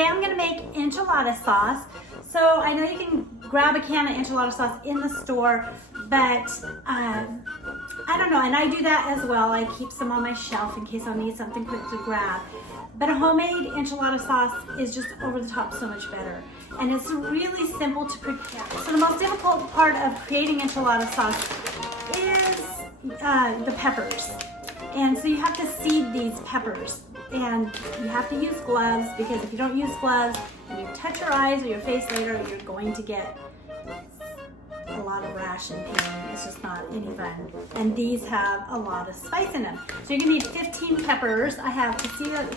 today I'm gonna make enchilada sauce. So I know you can grab a can of enchilada sauce in the store, but I don't know, and I do that as well. I keep some on my shelf in case I'll need something quick to grab. But a homemade enchilada sauce is just over the top so much better. And it's really simple to prepare. So the most difficult part of creating enchilada sauce is the peppers. And so you have to seed these peppers. And you have to use gloves, because if you don't use gloves and you touch your eyes or your face later, you're going to get a lot of rash and pain. It's just not any fun. And these have a lot of spice in them. So you're gonna need 15 peppers. I have casilla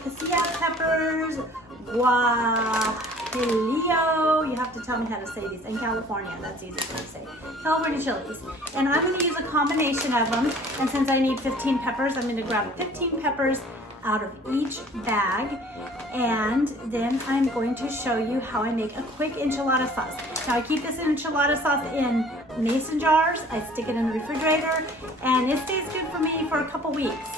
peppers, guajillo. You have to tell me how to say these. In California, that's easy to say. California chilies. And I'm gonna use a combination of them. And since I need 15 peppers, I'm gonna grab 15 peppers out of each bag, and then I'm going to show you how I make a quick enchilada sauce. Now I keep this enchilada sauce in mason jars. I stick it in the refrigerator, and it stays good for me for a couple weeks.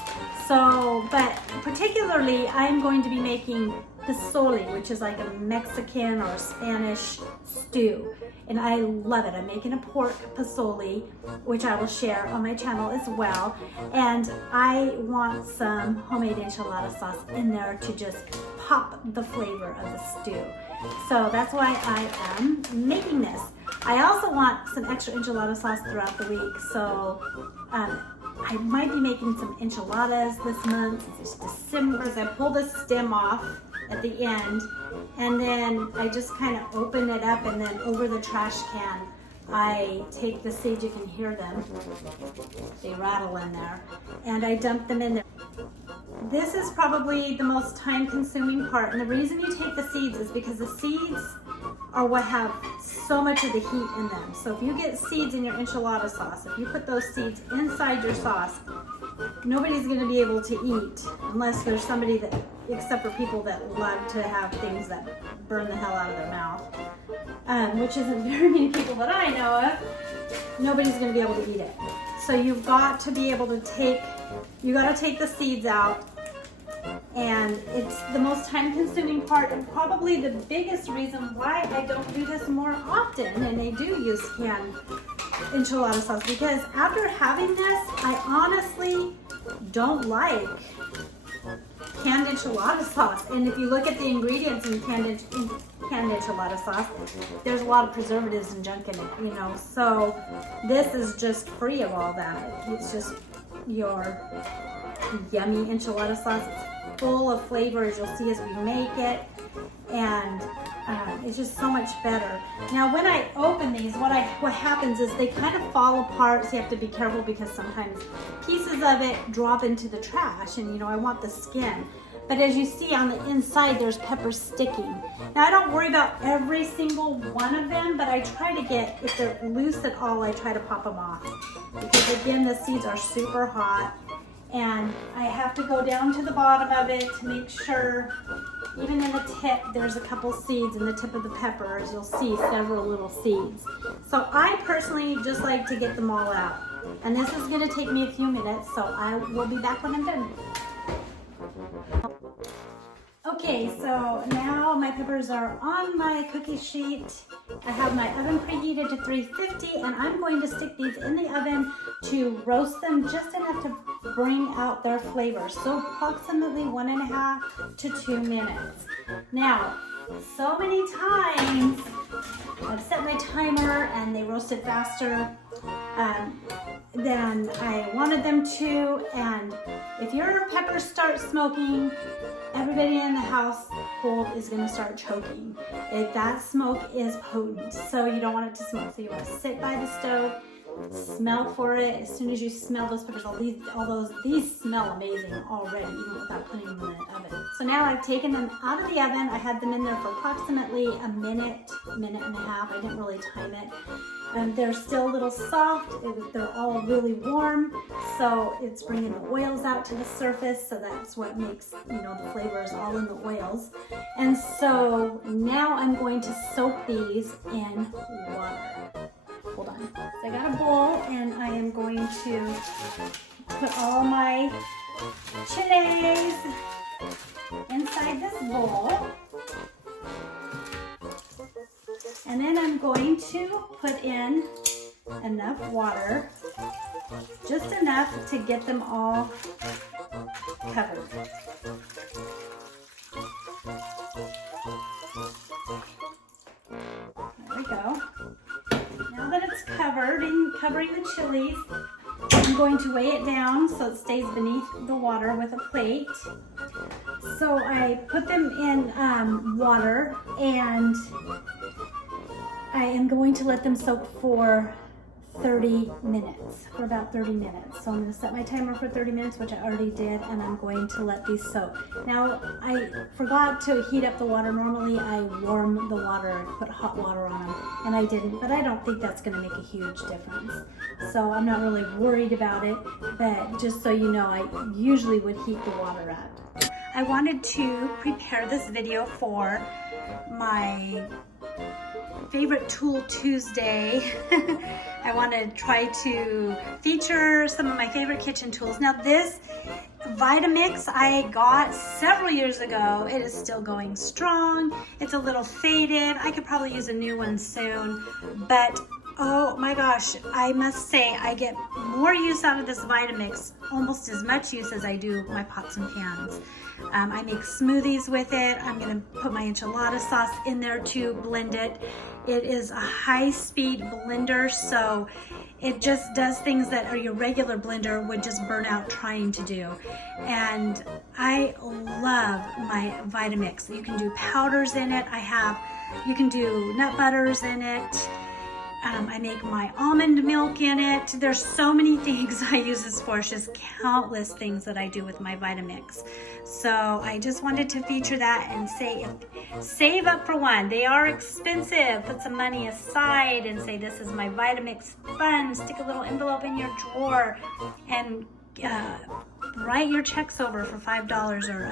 So, but particularly I'm going to be making posole, which is like a Mexican or a Spanish stew. And I love it. I'm making a pork posole, which I will share on my channel as well. And I want some homemade enchilada sauce in there to just pop the flavor of the stew. So that's why I am making this. I also want some extra enchilada sauce throughout the week. So I might be making some enchiladas this month. It's December, because I pull the stem off at the end, and then I just kind of open it up, and then over the trash can I take the seeds. You can hear them, they rattle in there, and I dump them in there. This is probably the most time consuming part, and the reason you take the seeds is because the seeds are what have so much of the heat in them. So if you get seeds in your enchilada sauce, if you put those seeds inside your sauce, nobody's going to be able to eat unless there's somebody that, except for people that love to have things that burn the hell out of their mouth, which isn't very many people that I know of. Nobody's going to be able to eat it. So you've got to be able to take the seeds out, and it's the most time consuming part, and probably the biggest reason why I don't do this more often, and I do use canned enchilada sauce, because after having this, I honestly don't like canned enchilada sauce. And if you look at the ingredients in canned enchilada sauce, there's a lot of preservatives and junk in it, you know. So this is just free of all that. It's just your yummy enchilada sauce. It's full of flavors, you'll see as we make it, and it's just so much better. Now when I open these, what happens is they kind of fall apart, so you have to be careful, because sometimes pieces of it drop into the trash, and you know, I want the skin. But as you see on the inside, there's peppers sticking. Now I don't worry about every single one of them, but I try to get, if they're loose at all, I try to pop them off. Because again, the seeds are super hot, and I have to go down to the bottom of it to make sure. Even in the tip, there's a couple seeds in the tip of the peppers. You'll see several little seeds. So I personally just like to get them all out. And this is gonna take me a few minutes, so I will be back when I'm done. Okay, so now my peppers are on my cookie sheet. I have my oven preheated to 350, and I'm going to stick these in the oven to roast them just enough to bring out their flavor. So approximately 1.5 to 2 minutes. Now, so many times I've set my timer and they roasted faster than I wanted them to, and if your peppers start smoking, everybody in the household is going to start choking. That smoke is potent, so you don't want it to smoke. So you want to sit by the stove, smell for it. As soon as you smell those peppers, these smell amazing already, even without putting them in the oven. So now I've taken them out of the oven. I had them in there for approximately a minute and a half. I didn't really time it. They're still a little soft. They're all really warm, so it's bringing the oils out to the surface. So that's what makes, you know, the flavors all in the oils. And so now I'm going to soak these in water. Hold on. So I got a bowl, and I am going to put all my chilies inside this bowl. And then I'm going to put in enough water, just enough to get them all covered. There we go. Now that it's covered and covering the chilies, I'm going to weigh it down so it stays beneath the water with a plate. So I put them in water, and I am going to let them soak for 30 minutes, for about 30 minutes. So I'm going to set my timer for 30 minutes, which I already did, and I'm going to let these soak. Now, I forgot to heat up the water. Normally I warm the water and put hot water on them, and I didn't, but I don't think that's going to make a huge difference. So I'm not really worried about it, but just so you know, I usually would heat the water up. I wanted to prepare this video for my favorite tool Tuesday. I want to try to feature some of my favorite kitchen tools. Now this Vitamix I got several years ago. It is still going strong. It's a little faded. I could probably use a new one soon, but oh my gosh, I must say I get more use out of this Vitamix, almost as much use as I do my pots and pans. I make smoothies with it. I'm gonna put my enchilada sauce in there to blend it. It is a high-speed blender, so it just does things that your regular blender would just burn out trying to do. And I love my Vitamix. You can do powders in it. You can do nut butters in it. I make my almond milk in it. There's so many things I use this for. It's just countless things that I do with my Vitamix. So I just wanted to feature that and say, save up for one. They are expensive. Put some money aside and say, this is my Vitamix fund. Stick a little envelope in your drawer and write your checks over for $5, or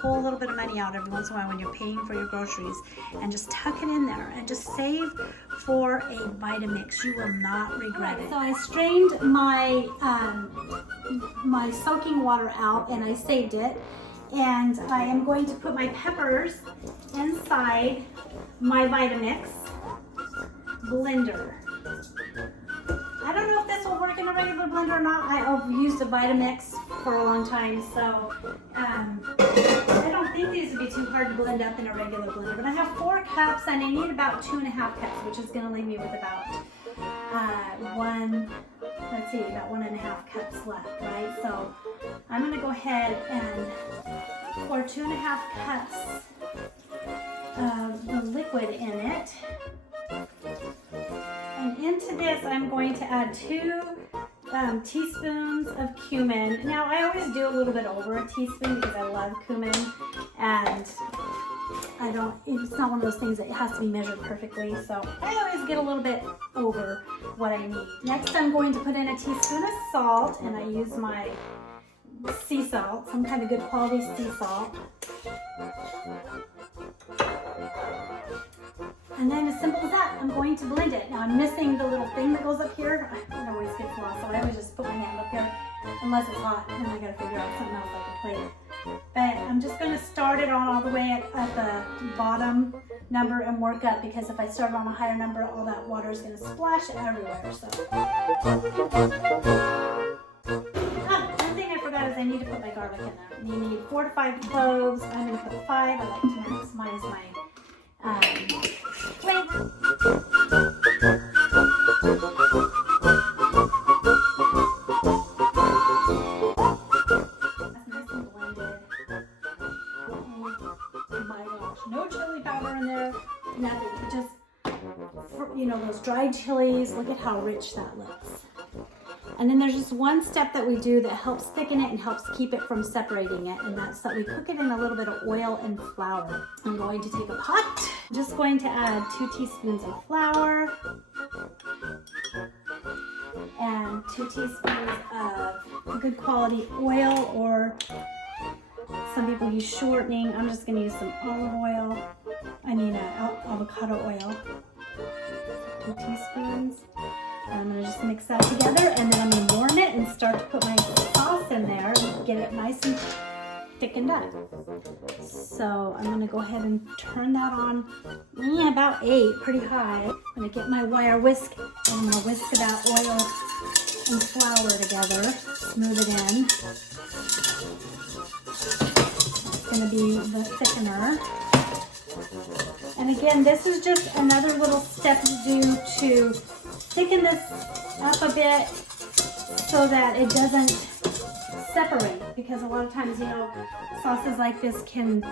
pull a little bit of money out every once in a while when you're paying for your groceries, and just tuck it in there and just save for a Vitamix. You will not regret it. So I strained my my soaking water out and I saved it, and I am going to put my peppers inside my Vitamix blender. I don't know if this will work in a regular blender or not. I've used a Vitamix for a long time, so I don't think these would be too hard to blend up in a regular blender. But I have 4 cups and I need about 2.5 cups, which is going to leave me with about about 1.5 cups left, right? So I'm going to go ahead and pour 2.5 cups of the liquid in it. And into this, I'm going to add 2 teaspoons of cumin. Now, I always do a little bit over a teaspoon because I love cumin, and it's not one of those things that has to be measured perfectly, so I always get a little bit over what I need. Next, I'm going to put in a teaspoon of salt, and I use my sea salt, some kind of good quality sea salt. And then as simple as that, I'm going to blend it. Now I'm missing the little thing that goes up here. It always gets lost, so I always just put my hand up here, unless it's hot, and then I gotta figure out something else I can plate. But I'm just gonna start it on all the way at the bottom number and work up, because if I start on a higher number, all that water is gonna splash everywhere, so. One thing I forgot is I need to put my garlic in there. And you need 4 to 5 cloves. I'm gonna put 5. I like to maximize my flavor. That's nice and blended. Oh my gosh, no chili powder in there, nothing. Just, those dried chilies. Look at how rich that looks. And then there's just one step that we do that helps thicken it and helps keep it from separating it, and that's that we cook it in a little bit of oil and flour. I'm going to take a pot. I'm just going to add 2 teaspoons of flour and 2 teaspoons of good quality oil, or some people use shortening. I'm just going to use some avocado oil. 2 teaspoons. And I'm going to just mix that together, and then I'm going to warm it and start to put my sauce in there and get it nice and thickened up. So I'm gonna go ahead and turn that on about 8, pretty high. I'm gonna get my wire whisk and I'm gonna whisk that oil and flour together, smooth it in. It's gonna be the thickener. And again, this is just another little step to do to thicken this up a bit so that it doesn't separate, because a lot of times, you know, sauces like this can,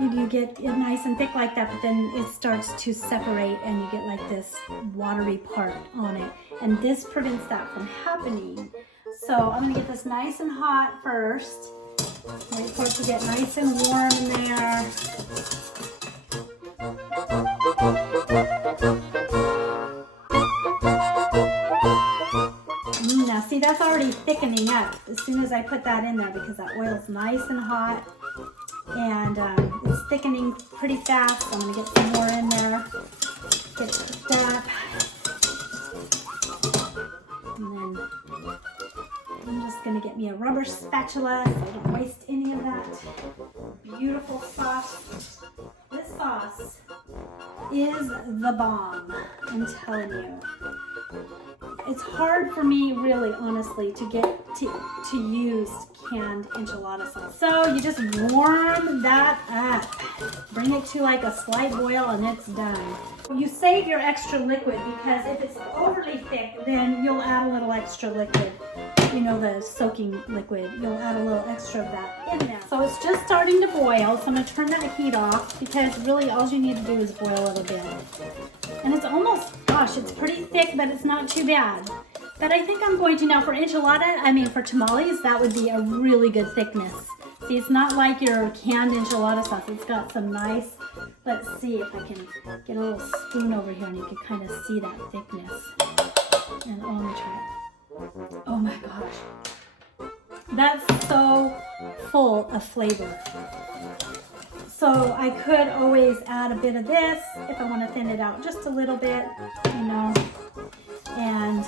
you get it nice and thick like that, but then it starts to separate and you get like this watery part on it. And this prevents that from happening. So I'm gonna get this nice and hot first. Wait for it to get nice and warm in there. Now see, that's already thickening up as soon as I put that in there, because that oil's nice and hot and it's thickening pretty fast. So I'm gonna get some more in there, get it cooked up, and then I'm just gonna get me a rubber spatula so I don't waste any of that beautiful sauce. This sauce is the bomb, I'm telling you. It's hard for me, really, honestly, to get to use canned enchilada sauce. So you just warm that up. Bring it to like a slight boil and it's done. You save your extra liquid, because if it's overly thick, then you'll add a little extra liquid. You know, the soaking liquid. You'll add a little extra of that in there. So it's just starting to boil, so I'm going to turn that heat off, because really all you need to do is boil it a bit. And it's almost, gosh, it's pretty thick, but it's not too bad. But I think I'm going to now, for for tamales, that would be a really good thickness. See, it's not like your canned enchilada sauce. It's got some nice, let's see if I can get a little spoon over here and you can kind of see that thickness. And let me try it. Oh my gosh. That's so full of flavor. So I could always add a bit of this if I want to thin it out just a little bit, you know. And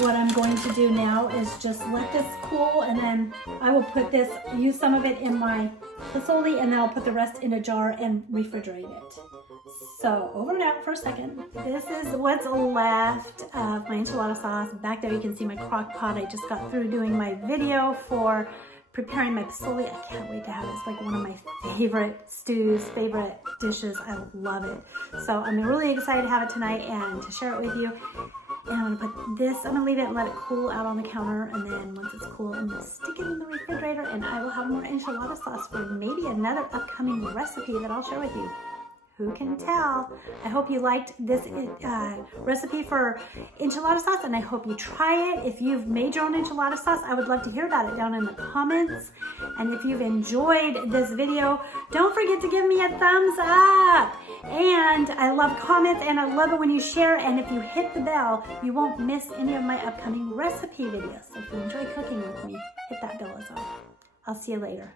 what I'm going to do now is just let this cool, and then I will put this, use some of it in my posole, and then I'll put the rest in a jar and refrigerate it. So over and out for a second. This is what's left of my enchilada sauce. Back there you can see my crock pot. I just got through doing my video for preparing my posole. I can't wait to have it. It's like one of my favorite stews, favorite dishes. I love it. So I'm really excited to have it tonight and to share it with you. And I'm gonna put this, I'm gonna leave it and let it cool out on the counter, and then once it's cool, I'm gonna stick it in the refrigerator, and I will have more enchilada sauce for maybe another upcoming recipe that I'll share with you. Who can tell? I hope you liked this recipe for enchilada sauce, and I hope you try it. If you've made your own enchilada sauce, I would love to hear about it down in the comments. And if you've enjoyed this video, don't forget to give me a thumbs up. And I love comments, and I love it when you share. And if you hit the bell, you won't miss any of my upcoming recipe videos. So if you enjoy cooking with me, hit that bell as well. I'll see you later.